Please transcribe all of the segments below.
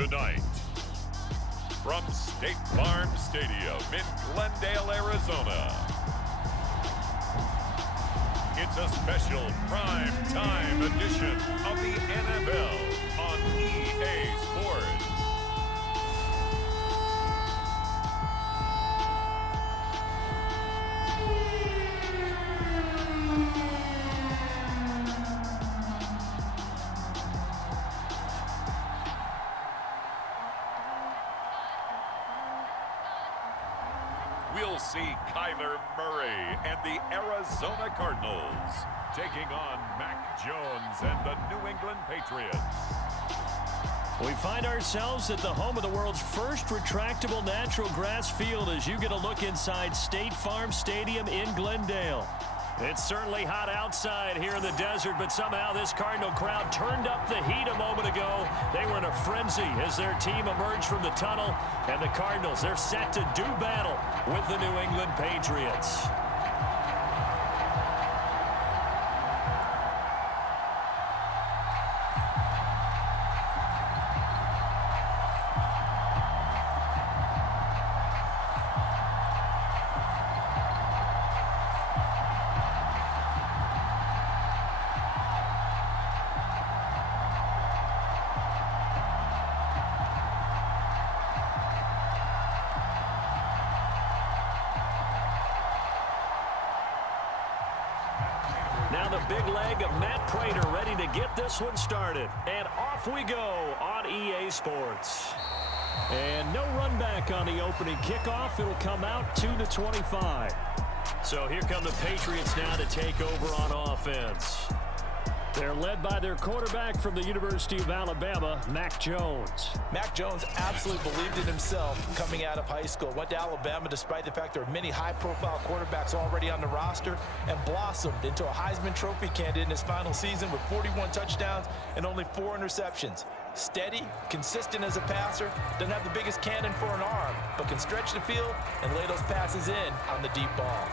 Tonight, from State Farm Stadium in Glendale, Arizona, it's a special prime time edition of the NFL on EA Sports. We'll see Kyler Murray and the Arizona Cardinals taking on Mac Jones and the New England Patriots. We find ourselves at the home of the world's first retractable natural grass field as you get a look inside State Farm Stadium in Glendale. It's certainly hot outside here in the desert, but somehow this Cardinal crowd turned up the heat a moment ago. They were in a frenzy as their team emerged from the tunnel, and the Cardinals, they're set to do battle with the New England Patriots. Now the big leg of Matt Prater ready to get this one started. And off we go on EA Sports. And no run back on the opening kickoff. It'll come out to the 25. So here come the Patriots now to take over on offense. They're led by their quarterback from the University of Alabama, Mac Jones. Mac Jones absolutely believed in himself coming out of high school. Went to Alabama despite the fact there are many high-profile quarterbacks already on the roster, and blossomed into a Heisman Trophy candidate in his final season with 41 touchdowns and only 4 interceptions. Steady, consistent as a passer, doesn't have the biggest cannon for an arm, but can stretch the field and lay those passes in on the deep ball.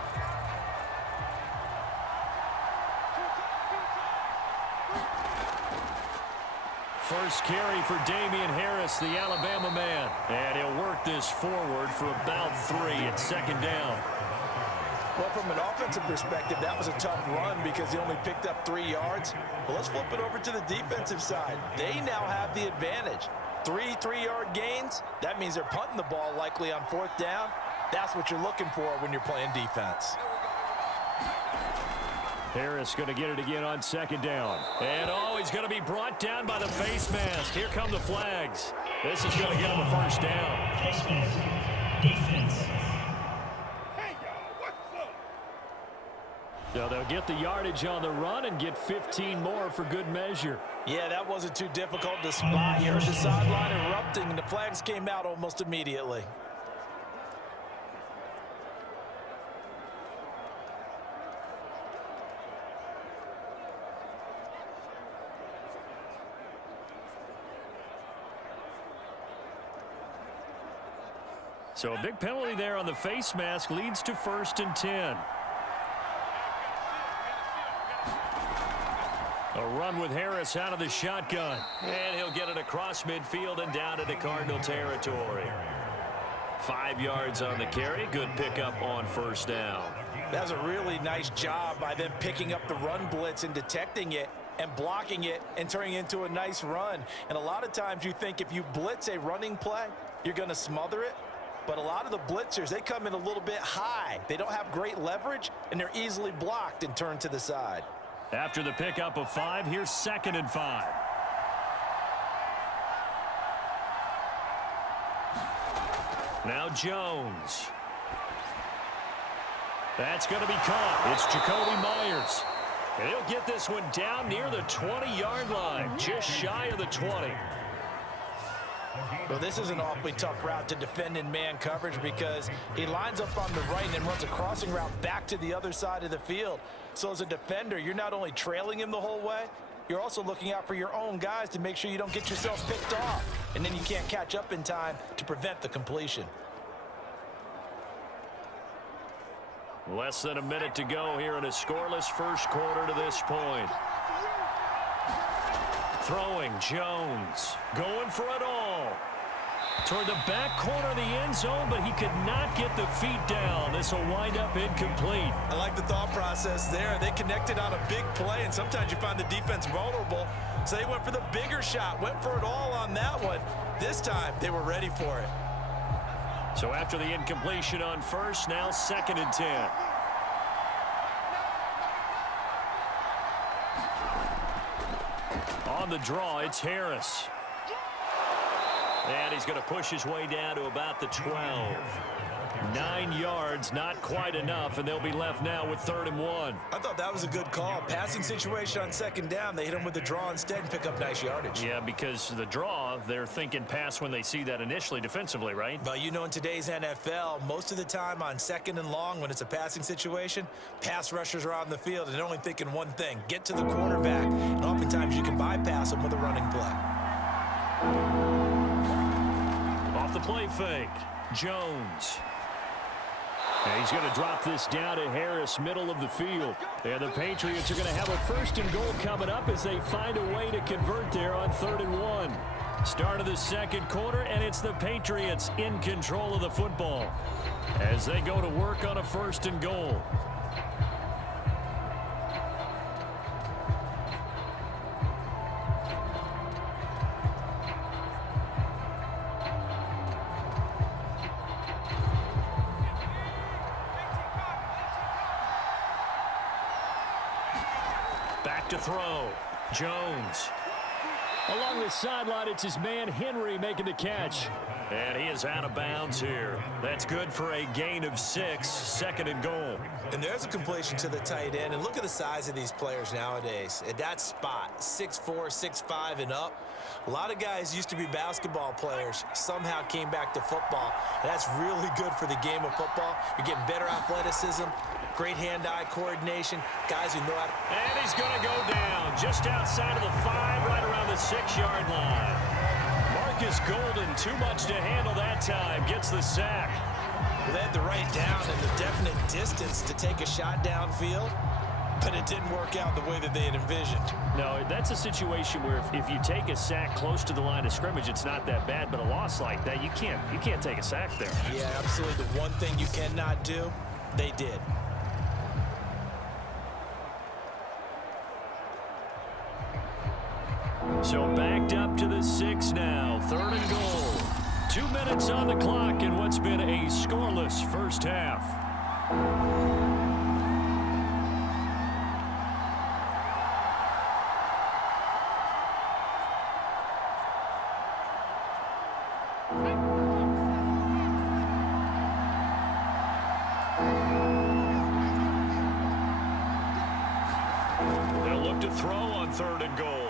First carry for Damian Harris, the Alabama man. And he'll work this forward for about 3 at second down. Well, from an offensive perspective, that was a tough run because he only picked up 3 yards. Well, let's flip it over to the defensive side. They now have the advantage. 3 3-yard gains, that means they're punting the ball likely on 4th down. That's what you're looking for when you're playing defense. Harris going to get it again on 2nd down. And he's going to be brought down by the face mask. Here come the flags. This is going to get him a 1st down. Face mask, defense. So they'll get the yardage on the run and get 15 more for good measure. Yeah, that wasn't too difficult to spot. You heard the sideline erupting, and the flags came out almost immediately. So a big penalty there on the face mask leads to 1st and 10. A run with Harris out of the shotgun. And he'll get it across midfield and down into Cardinal territory. 5 yards on the carry. Good pickup on 1st down. That's a really nice job by them picking up the run blitz and detecting it and blocking it and turning it into a nice run. And a lot of times you think if you blitz a running play, you're going to smother it. But a lot of the blitzers, they come in a little bit high. They don't have great leverage, and they're easily blocked and turned to the side. After the pickup of 5, here's 2nd and 5. Now Jones. That's going to be caught. It's Jacoby Myers. And he'll get this one down near the 20-yard line, just shy of the 20. Well, this is an awfully tough route to defend in man coverage because he lines up on the right and then runs a crossing route back to the other side of the field. So as a defender, you're not only trailing him the whole way, you're also looking out for your own guys to make sure you don't get yourself picked off. And then you can't catch up in time to prevent the completion. Less than a minute to go here in a scoreless first quarter to this point. Throwing, Jones. Going for it all. Toward the back corner of the end zone, but he could not get the feet down. This will wind up incomplete. I like the thought process there. They connected on a big play, and sometimes you find the defense vulnerable. So they went for the bigger shot, went for it all on that one. This time, they were ready for it. So after the incompletion on first, now 2nd and 10. On the draw, it's Harris. And he's going to push his way down to about the 12. 9 yards, not quite enough, and they'll be left now with 3rd and 1. I thought that was a good call. Passing situation on 2nd down. They hit him with the draw instead and pick up nice yardage. Yeah, because the draw, they're thinking pass when they see that initially defensively, right? But you know, in today's NFL, most of the time on 2nd and long, when it's a passing situation, pass rushers are on the field and they're only thinking one thing: get to the quarterback. And oftentimes you can bypass them with a running play. Off the play fake, Jones. And he's going to drop this down to Harris, middle of the field. And the Patriots are going to have a 1st and goal coming up as they find a way to convert there on 3rd and 1. Start of the 2nd quarter, and it's the Patriots in control of the football as they go to work on a 1st and goal. To throw. Jones. Along the sideline, it's his man Henry making the catch. And he is out of bounds here. That's good for a gain of 6, 2nd and goal. And there's a completion to the tight end. And look at the size of these players nowadays. At that spot, 6'4", 6'5", and up. A lot of guys used to be basketball players, somehow came back to football. And that's really good for the game of football. You're getting better athleticism, great hand-eye coordination, guys who know how to... And he's going to go down just outside of the 5, right around the 6-yard line. Marcus Golden, too much to handle that time, gets the sack. Well, they had the right down and the definite distance to take a shot downfield, but it didn't work out the way that they had envisioned. No, that's a situation where if you take a sack close to the line of scrimmage, it's not that bad, but a loss like that, you can't take a sack there. Yeah, absolutely. The one thing you cannot do, they did. So backed up to the 6 now, 3rd and goal. 2 minutes on the clock in what's been a scoreless first half. They'll look to throw on 3rd and goal.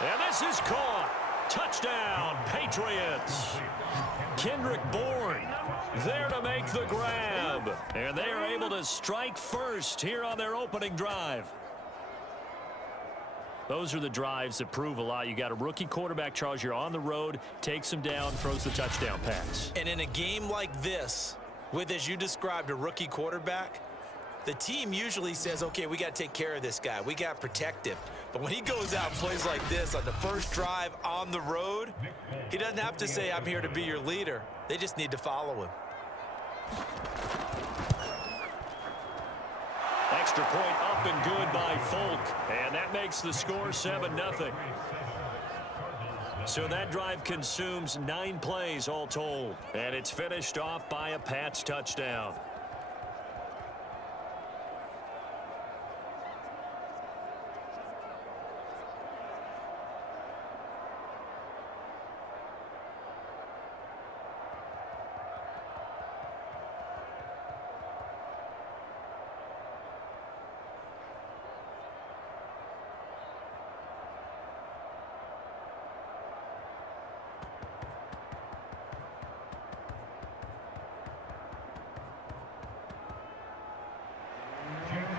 And this is caught. Touchdown, Patriots. Kendrick Bourne there to make the grab. And they are able to strike first here on their opening drive. Those are the drives that prove a lot. You got a rookie quarterback, Charles. You're on the road, takes him down, throws the touchdown pass. And in a game like this, with, as you described, a rookie quarterback, the team usually says, okay, we got to take care of this guy. We got to protect him. But when he goes out and plays like this on the first drive on the road, he doesn't have to say, I'm here to be your leader. They just need to follow him. Extra point up and good by Folk. And that makes the score 7-0. So that drive consumes 9 plays all told. And it's finished off by a Pats touchdown.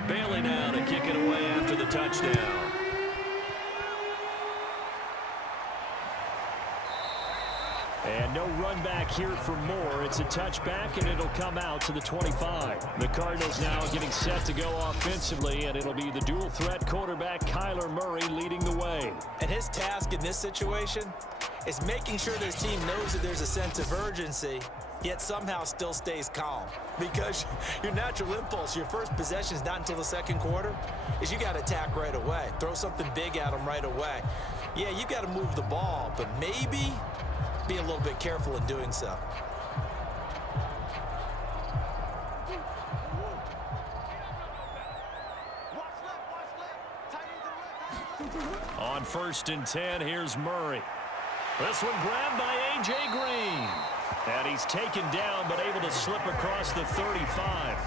Bailey now to kick it away after the touchdown. And no run back here for more. It's a touchback, and it'll come out to the 25. The Cardinals now getting set to go offensively, and it'll be the dual-threat quarterback Kyler Murray leading the way. And his task in this situation is making sure this team knows that there's a sense of urgency, yet somehow still stays calm. Because your natural impulse, your first possession is not until the second quarter, is you got to attack right away. Throw something big at them right away. Yeah, you got to move the ball, but maybe be a little bit careful in doing so. On 1st and 10, here's Murray. This one grabbed by A.J. Green. And he's taken down, but able to slip across the 35.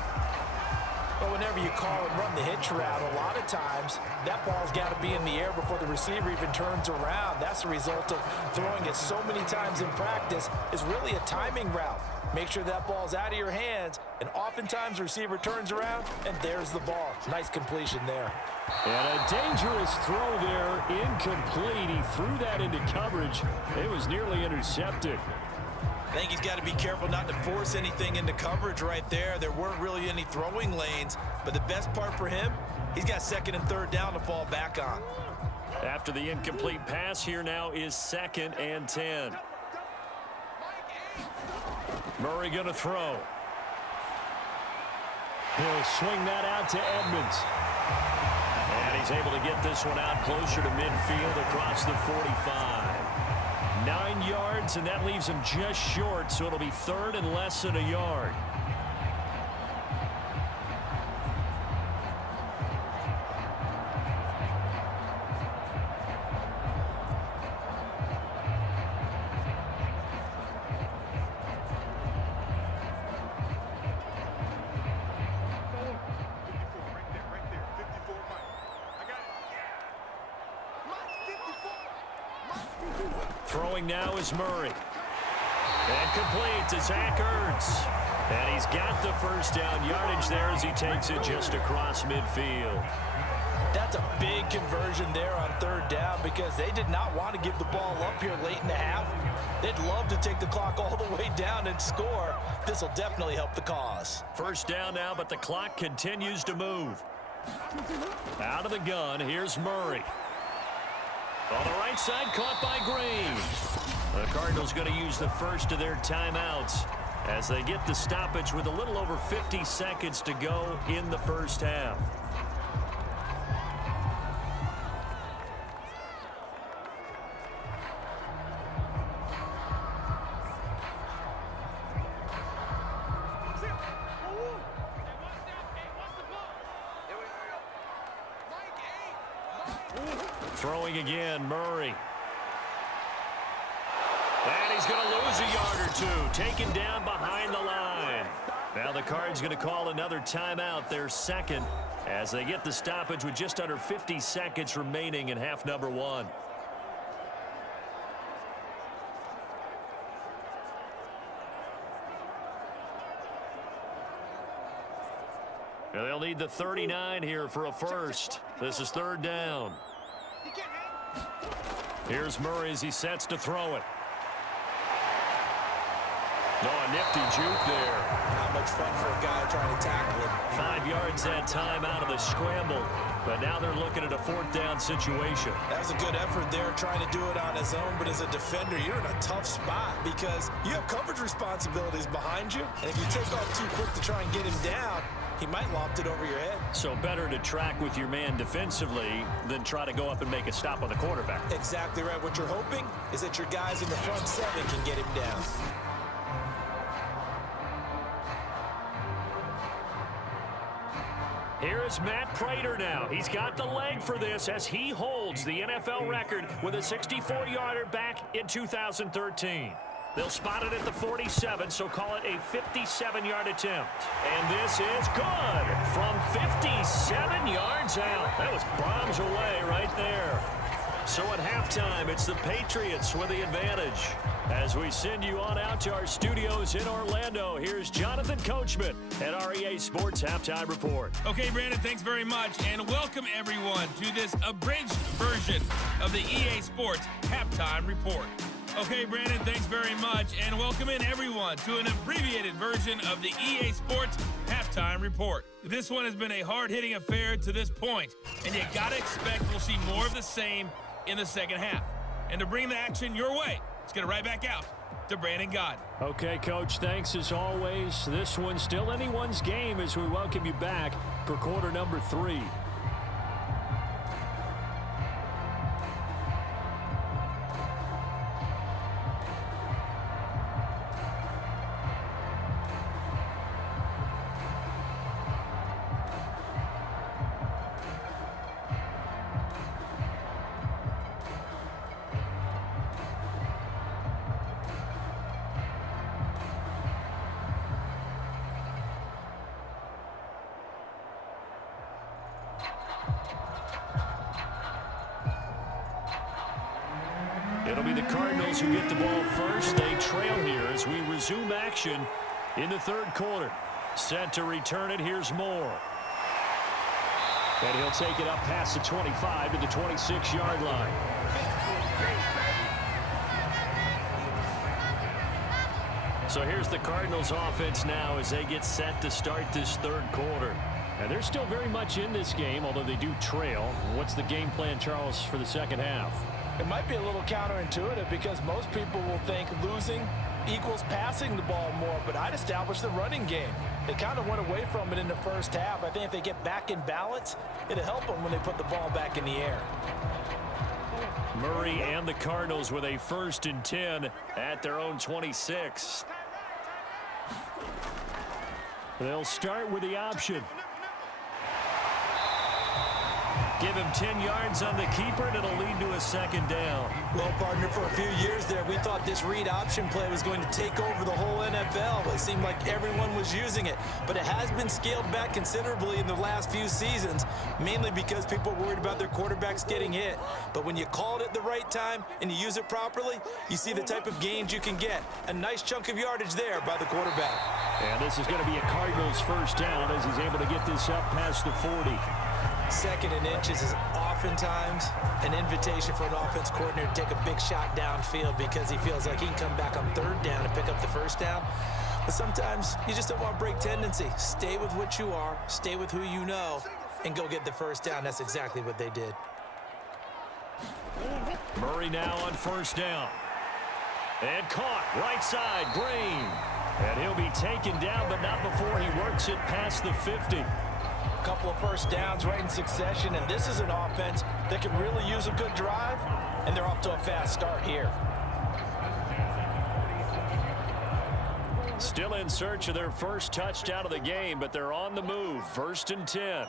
But whenever you call and run the hitch route, a lot of times that ball's got to be in the air before the receiver even turns around. That's the result of throwing it so many times in practice. It's really a timing route. Make sure that ball's out of your hands, and oftentimes the receiver turns around, and there's the ball. Nice completion there. And a dangerous throw there, incomplete. He threw that into coverage. It was nearly intercepted. I think he's got to be careful not to force anything into coverage right there. There weren't really any throwing lanes, but the best part for him, he's got 2nd and 3rd down to fall back on. After the incomplete pass, here now is 2nd and 10. Murray going to throw. He'll swing that out to Edmonds. And he's able to get this one out closer to midfield across the 45. 9 yards, and that leaves him just short, so it'll be 3rd and less than a yard. Throwing now is Murray. And complete to Zach Ertz. And he's got the 1st down yardage there as he takes it just across midfield. That's a big conversion there on 3rd down because they did not want to give the ball up here late in the half. They'd love to take the clock all the way down and score. This will definitely help the cause. 1st down now, but the clock continues to move. Out of the gun, here's Murray. On the right side, caught by Green. The Cardinals going to use the first of their timeouts as they get the stoppage with a little over 50 seconds to go in the 1st half. Throwing again, Murray. And he's going to lose a yard or two, taken down behind the line. Now the Cards going to call another timeout, their 2nd, as they get the stoppage with just under 50 seconds remaining in half number 1. And they'll need the 39 here for a first. This is 3rd down. Here's Murray as he sets to throw it. Oh, a nifty juke there. Not much fun for a guy trying to tackle him. 5 yards that time out of the scramble. But now they're looking at a 4th down situation. That was a good effort there trying to do it on his own, but as a defender, you're in a tough spot because you have coverage responsibilities behind you, and if you take off too quick to try and get him down, he might loft it over your head. So better to track with your man defensively than try to go up and make a stop on the quarterback. Exactly right. What you're hoping is that your guys in the front 7 can get him down. Here is Matt Prater now. He's got the leg for this as he holds the NFL record with a 64-yarder back in 2013. They'll spot it at the 47, so call it a 57-yard attempt. And this is good from 57 yards out. That was bombs away right there. So at halftime, it's the Patriots with the advantage. As we send you on out to our studios in Orlando, here's Jonathan Coachman at REA Sports Halftime Report. Okay, Brandon, thanks very much, and welcome everyone to this abridged version of the EA Sports Halftime Report. Okay, Brandon, thanks very much. And welcome in, everyone, to an abbreviated version of the EA Sports Halftime Report. This one has been a hard-hitting affair to this point, and you got to expect we'll see more of the same in the second half. And to bring the action your way, let's get it right back out to Brandon Gott. Okay, Coach, thanks as always. This one's still anyone's game as we welcome you back for quarter number 3. It'll be the Cardinals who get the ball first. They trail here as we resume action in the third quarter. Set to return it. Here's Moore. And he'll take it up past the 25 to the 26-yard line. So here's the Cardinals offense now as they get set to start this third quarter. And they're still very much in this game, although they do trail. What's the game plan, Charles, for the second half? It might be a little counterintuitive because most people will think losing equals passing the ball more, but I'd establish the running game. They kind of went away from it in the first half. I think if they get back in balance, it'll help them when they put the ball back in the air. Murray and the Cardinals with a 1st and 10 at their own 26. They'll start with the option. Give him 10 yards on the keeper, and it'll lead to a second down. Well, partner, for a few years there, we thought this read option play was going to take over the whole NFL. It seemed like everyone was using it, but it has been scaled back considerably in the last few seasons, mainly because people are worried about their quarterbacks getting hit. But when you call it at the right time and you use it properly, you see the type of gains you can get. A nice chunk of yardage there by the quarterback. And this is going to be a Cardinals first down as he's able to get this up past the 40. 2nd and inches is oftentimes an invitation for an offense coordinator to take a big shot downfield because he feels like he can come back on 3rd down and pick up the first down. But sometimes you just don't want to break tendency. Stay with what you are, stay with who you know, and go get the first down. That's exactly what they did. Murray now on 1st down. And caught right side, Green. And he'll be taken down, but not before he works it past the 50. Couple of first downs right in succession, and this is an offense that can really use a good drive, and they're off to a fast start here. Still in search of their first touchdown of the game, but they're on the move. 1st and 10.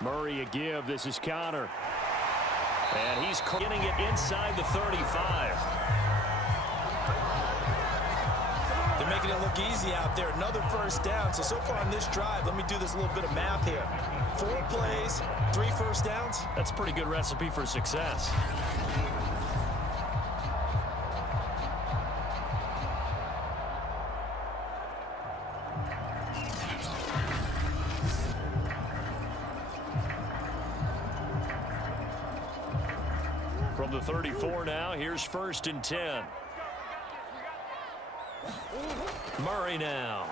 Murray a give. This is Connor. And he's getting it inside the 35. They're making it look easy out there. Another first down. So far on this drive, let me do this little bit of math here. 4 plays, 3 first downs. That's a pretty good recipe for success. From the 34 now, here's 1st and 10. Murray now.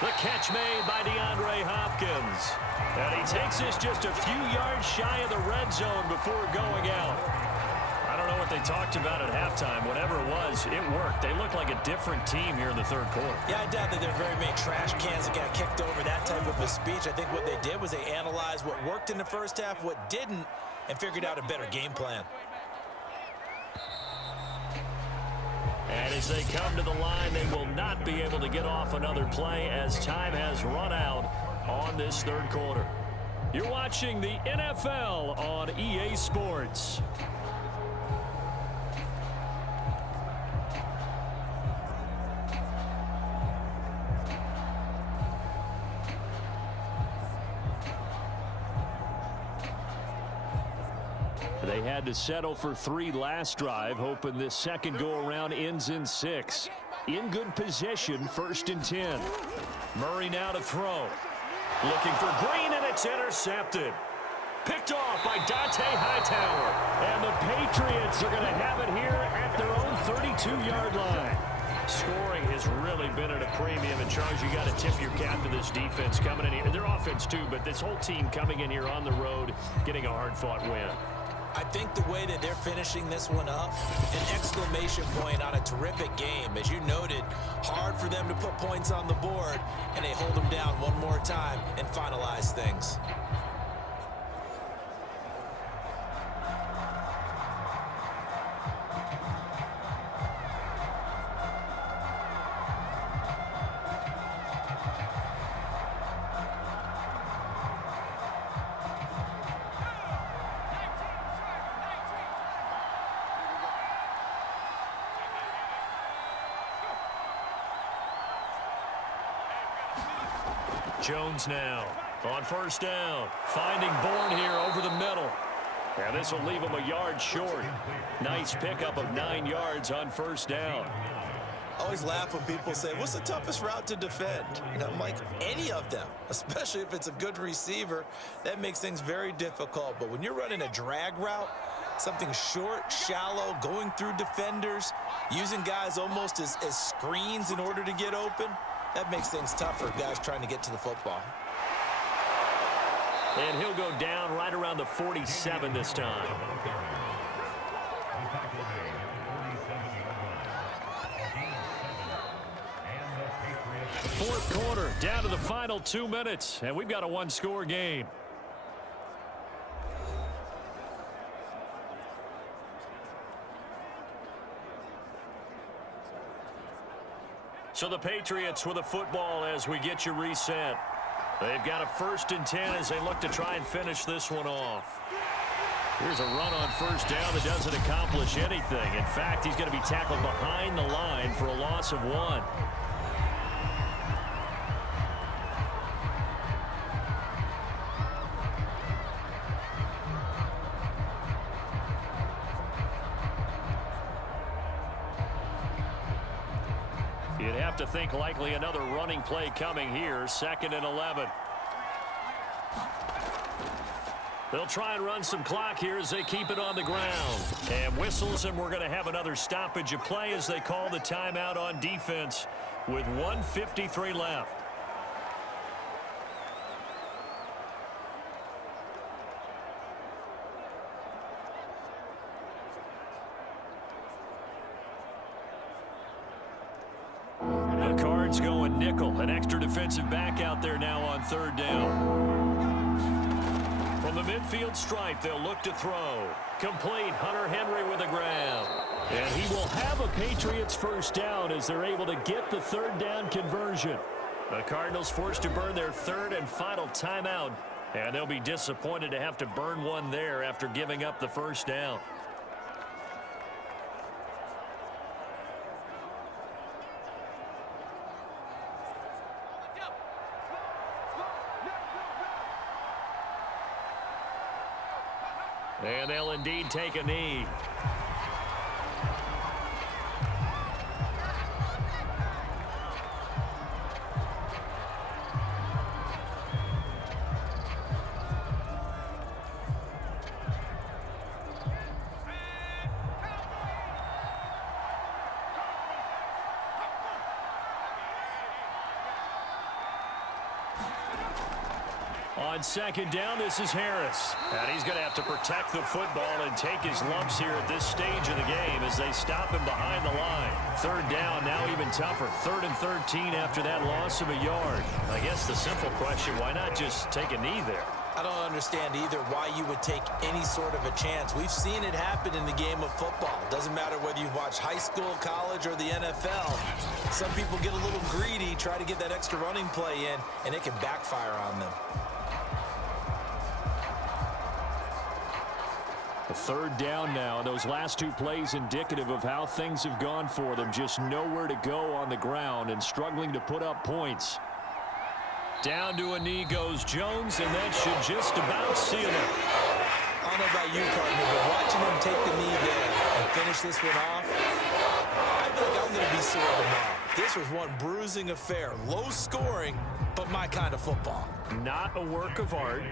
The catch made by DeAndre Hopkins. And he takes this just a few yards shy of the red zone before going out. I don't know what they talked about at halftime. Whatever it was, it worked. They look like a different team here in the third quarter. Yeah, I doubt that there are very many trash cans that got kicked over that type of a speech. I think what they did was they analyzed what worked in the first half, what didn't, and figured out a better game plan. And as they come to the line, they will not be able to get off another play as time has run out on this third quarter. You're watching the NFL on EA Sports. They had to settle for 3 last drive, hoping this second go-around ends in 6. In good position, 1st and 10. Murray now to throw. Looking for Green, and it's intercepted. Picked off by Dante Hightower. And the Patriots are going to have it here at their own 32-yard line. Scoring has really been at a premium. And, Charles, you got to tip your cap to this defense coming in here. Their offense, too, but this whole team coming in here on the road, getting a hard-fought win. I think the way that they're finishing this one up, an exclamation point on a terrific game. As you noted, hard for them to put points on the board, and they hold them down one more time and finalize things. Jones now on first down, finding Bourne here over the middle. And this will leave him a yard short. Nice pickup of 9 yards on first down. I always laugh when people say, what's the toughest route to defend? And I'm like, any of them, especially if it's a good receiver. That makes things very difficult. But when you're running a drag route, something short, shallow, going through defenders, using guys almost as screens in order to get open, that makes things tougher, guys trying to get to the football. And he'll go down right around the 47 this time. Fourth quarter, down to the final 2 minutes, and we've got a one-score game. So the Patriots with a football as we get you reset. They've got a 1st and 10 as they look to try and finish this one off. Here's a run on first down that doesn't accomplish anything. In fact, he's going to be tackled behind the line for a loss of 1. You'd have to think likely another running play coming here. 2nd and 11. They'll try and run some clock here as they keep it on the ground. And whistles, and we're going to have another stoppage of play as they call the timeout on defense with 1:53 left. Cards going nickel. An extra defensive back out there now on 3rd down. From the midfield stripe, they'll look to throw. Complete. Hunter Henry with a grab. And he will have a Patriots 1st down as they're able to get the 3rd down conversion. The Cardinals forced to burn their 3rd and final timeout. And they'll be disappointed to have to burn one there after giving up the 1st down. And they'll indeed take a knee. On 2nd down, this is Harris. And he's going to have to protect the football and take his lumps here at this stage of the game as they stop him behind the line. 3rd down, now even tougher. 3rd and 13 after that loss of a yard. I guess the simple question, why not just take a knee there? I don't understand either why you would take any sort of a chance. We've seen it happen in the game of football. Doesn't matter whether you've watched high school, college, or the NFL. Some people get a little greedy, try to get that extra running play in, and it can backfire on them. A 3rd down now. Those last 2 plays indicative of how things have gone for them. Just nowhere to go on the ground and struggling to put up points. Down to a knee goes Jones, and that should just about seal it. I don't know about you, partner, but watching them take the knee there and finish this one off, I feel like I'm going to be sore tomorrow. This was one bruising affair. Low scoring, but my kind of football. Not a work of art.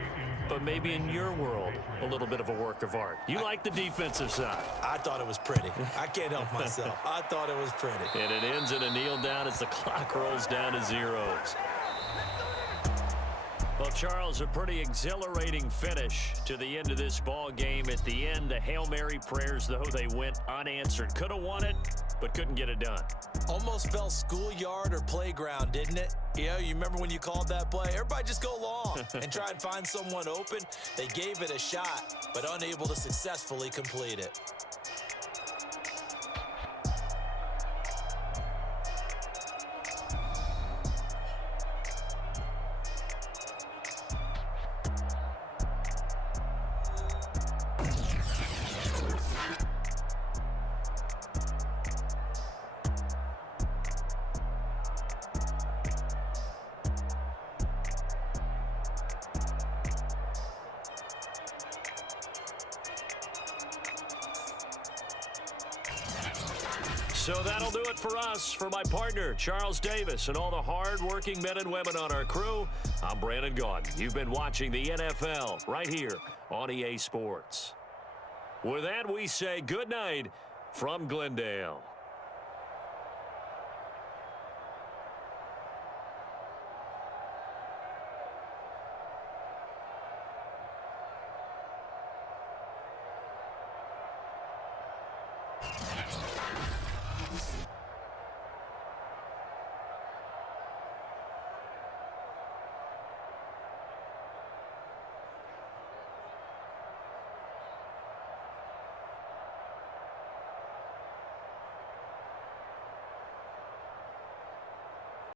but maybe in your world, a little bit of a work of art. You like the defensive side. I thought it was pretty. I can't help myself. I thought it was pretty. And it ends in a kneel down as the clock rolls down to zeros. Well, Charles, a pretty exhilarating finish to the end of this ball game. At the end, the Hail Mary prayers, though, they went unanswered. Could have won it, but couldn't get it done. Almost felt schoolyard or playground, didn't it? Yeah, you remember when you called that play? Everybody just go long and try and find someone open. They gave it a shot, but unable to successfully complete it. So that'll do it for us. For my partner, Charles Davis, and all the hard-working men and women on our crew, I'm Brandon Gaudin. You've been watching the NFL right here on EA Sports. With that, we say good night from Glendale.